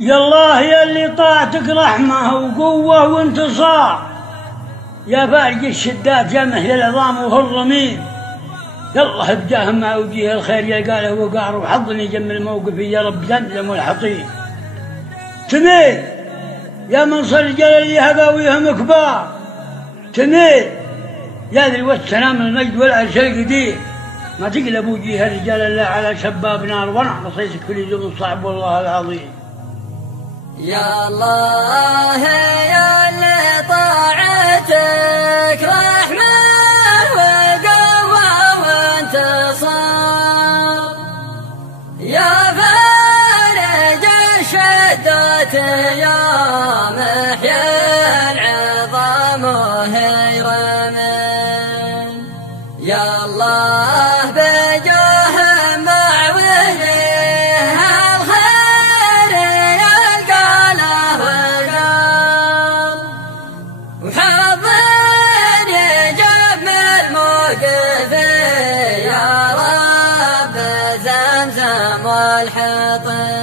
يا الله يا اللي طاعتك رحمة وقوة وانتصار، يا فارج الشدات يا مهل العظام وهالرميم، يالله بجاه ما وجيه الخير يلقى وقار وحظني جم الموقف يا رب زمزم والحطيم. تميل يا منصر الجلال اللي هقاويهم كبار، تميل يا ذي والسلام المجد والعرش القدير، ما تقلب وجيه الرجال الا على شباب نار ورع نصيصك في اليوم الصعب والله العظيم. يا الله يا اللي طاعتك رحمة وقوة وانتصار، يا فارج الشدات يا محيا العظام وهيرم، يا الله بجاه معويه الخير يلقى له وقار، وحظن يجب الموقف يا رب زمزم والحطيم.